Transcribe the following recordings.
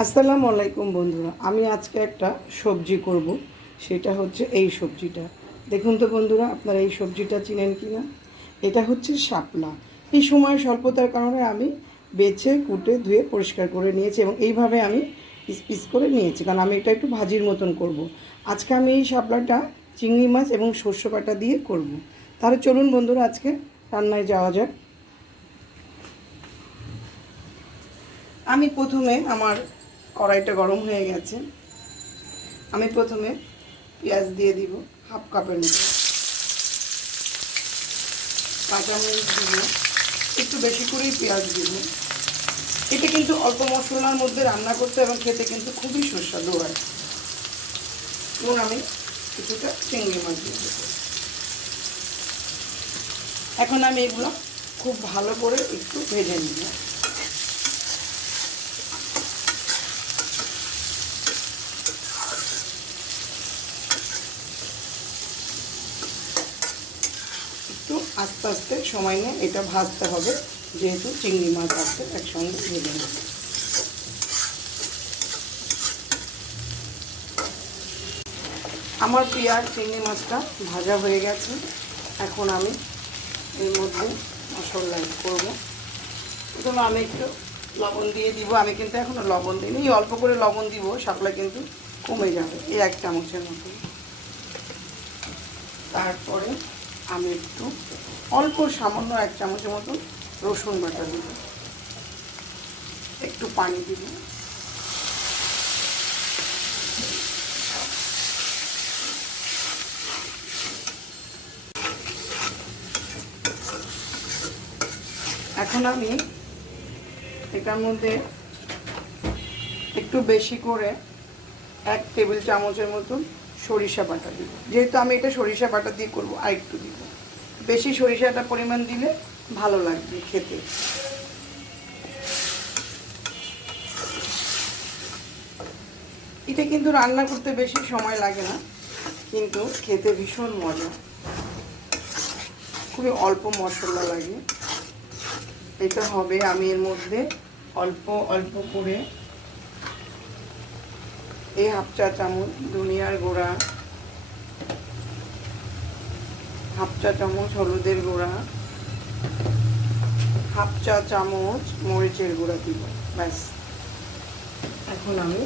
আসসালামু আলাইকুম বন্ধুরা, আমি আজকে একটা সবজি করব। সেটা হচ্ছে এই সবজিটা। দেখুন তো বন্ধুরা, আপনারা এই সবজিটা চিনেন কি না? এটা হচ্ছে শাপলা। এই সময়ের স্বল্পতার কারণে আমি বেছে কুটে ধুয়ে পরিষ্কার করে নিয়েছি এবং এইভাবে আমি পিস পিস করে নিয়েছি, কারণ আমি এটা একটু ভাজির মতন করব। আজকে আমি এই শাপলাটা চিংড়ি মাছ এবং সর্ষে বাটা দিয়ে করব। তাহলে চলুন বন্ধুরা, আজকে রান্নায় যাওয়া যাক। আমি প্রথমে আমার কড়াইটা গরম হয়ে গেছে। আমি প্রথমে পেঁয়াজ দিয়ে দিব হাফ কাপের মতো, কাঁচামরিচ দিব, একটু বেশি করেই পেঁয়াজ দিব। এটা কিন্তু অল্প মশলার মধ্যে রান্না করতে এবং খেতে কিন্তু খুবই সুস্বাদু হয়। এবং আমি কিছুটা চিংড়ি মাছ দিয়ে দেবো। এখন আমি এগুলো খুব ভালো করে একটু ভেজে নিব। একটু আস্তে আস্তে সময় নিয়ে এটা ভাজতে হবে, যেহেতু চিংড়ি মাছ আছে একসঙ্গে ভেজে নেব। আমার পেঁয়াজ চিংড়ি মাছটা ভাজা হয়ে গেছে। এখন আমি এর মধ্যে মশলা অ্যাড করবো। প্রথমে আমি একটু লবণ দিয়ে দিব। আমি কিন্তু এখনও লবণ দিইনি, অল্প করে লবণ দিব, শাপলা কিন্তু কমে যাবে, এই 1 চামচের মতো। তারপরে আমি একটু অল্প সামান্য 1 চামচের মতো রসুন বাটা দিব, একটু পানি দিব। এখন আমি এটার মধ্যে একটু বেশি করে 1 টেবিল চামচের মতন সরিষা বাটা দিব। যেহেতু আমি এটা সরিষা বাটা দিয়ে করবো, আর একটু দিব। বেশি সরিষাটা পরিমাণ দিলে ভালো লাগবে খেতে। এটা কিন্তু রান্না করতে বেশি সময় লাগে না, কিন্তু খেতে ভীষণ মজা। খুবই অল্প মশলা লাগে। এটা হবে, আমি এর মধ্যে অল্প অল্প করে এই হাফ চা চামচ ধনিয়ার গুঁড়া, হাফ চা চামচ হলুদের গুঁড়া, হাফ চা চামচ মরিচের গুঁড়া দিব। ব্যাস, এখন আমি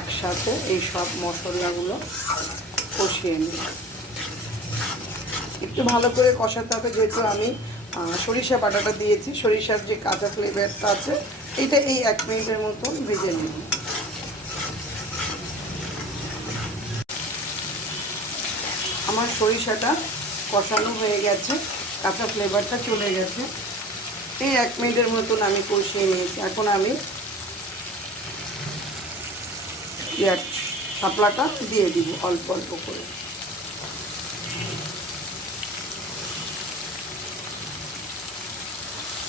একসাথে এই সব মশলাগুলো কষিয়ে নিই। একটু ভালো করে কষাতে হবে, যেহেতু আমি সরিষা বাটাটা দিয়েছি, সরিষার যে কাঁচা ফ্লেভারটা আছে এটা এই 1 মিনিটের মতন ভেজে নিই। আমার সরিষাটা কষানো হয়ে গেছে, কাঁচা ফ্লেভারটা চলে গেছে। এই 1 মিনিটের মতন আমি কষিয়ে নিয়েছি। এখন আমি শাপলাটা দিয়ে দিব অল্প অল্প করে।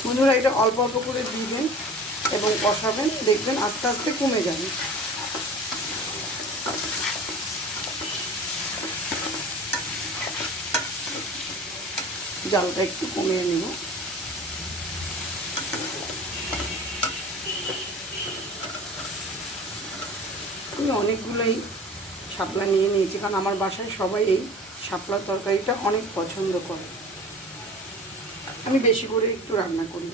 বন্ধুরা, এটা অল্প অল্প করে দিবেন এবং কষাবেন, দেখবেন আস্তে আস্তে কমে যাবে। জালটা একটু কমিয়ে নেব। আমি অনেকগুলোই শাপলা নিয়ে নিয়েছি, কারণ আমার বাসায় সবাই এই শাপলার তরকারিটা অনেক পছন্দ করে। আমি বেশি করে একটু রান্না করি।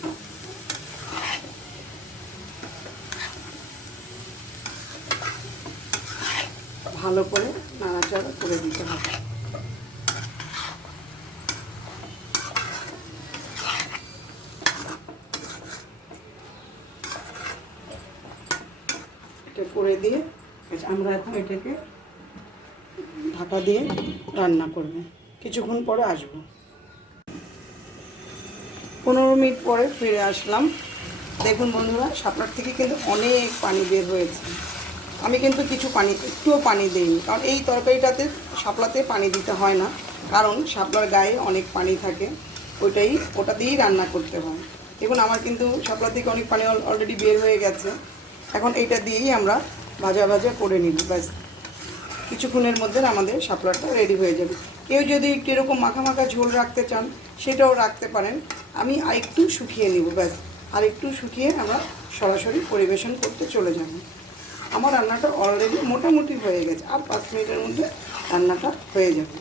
ভালো করে নাড়াচাড়া করে দিতে হবে। এটা করে দিয়ে আমরা এখন এটাকে ঢাকা দিয়ে রান্না করব। কিছুক্ষণ পরে আসবো। 15 মিনিট পরে ফিরে আসলাম। দেখুন বন্ধুরা, শাপলার থেকে কিন্তু অনেক পানি বের হয়েছে। আমি কিন্তু একটুও পানি দিইনি, কারণ এই তরকারিটাতে শাপলাতে পানি দিতে হয় না, কারণ শাপলার গায়ে অনেক পানি থাকে, ওটা দিয়েই রান্না করতে হয়। দেখুন আমার কিন্তু শাপলা থেকে অনেক পানি অলরেডি বের হয়ে গেছে। এখন এইটা দিয়েই আমরা ভাজা ভাজা করে নিব। ব্যাস, কিছুক্ষণের মধ্যে আমাদের শাপলাটা রেডি হয়ে যাবে। কেউ যদি একটু এরকম মাখা মাখা ঝোল রাখতে চান, সেটাও রাখতে পারেন। আমি আর একটু শুকিয়ে নিব। ব্যাস, আর একটু শুকিয়ে আমরা সরাসরি পরিবেশন করতে চলে যাব। আমার রান্নাটা অলরেডি মোটামুটি হয়ে গেছে, আর 5 মিনিটের মধ্যে রান্নাটা হয়ে যাবে।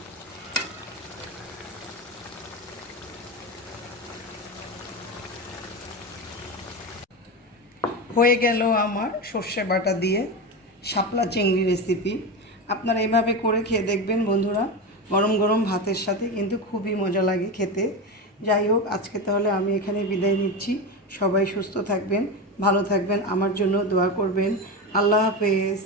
হয়ে গেল আমার সর্ষে বাটা দিয়ে শাপলা চিংড়ি রেসিপি। আপনারা এইভাবে করে খেয়ে দেখবেন বন্ধুরা, গরম গরম ভাতের সাথে কিন্তু খুবই মজা লাগে খেতে। যাই হোক, আজকে তাহলে আমি এখানে বিদায় নিচ্ছি। সবাই সুস্থ থাকবেন, ভালো থাকবেন, আমার জন্য দোয়া করবেন। আল্লাহ হাফেজ।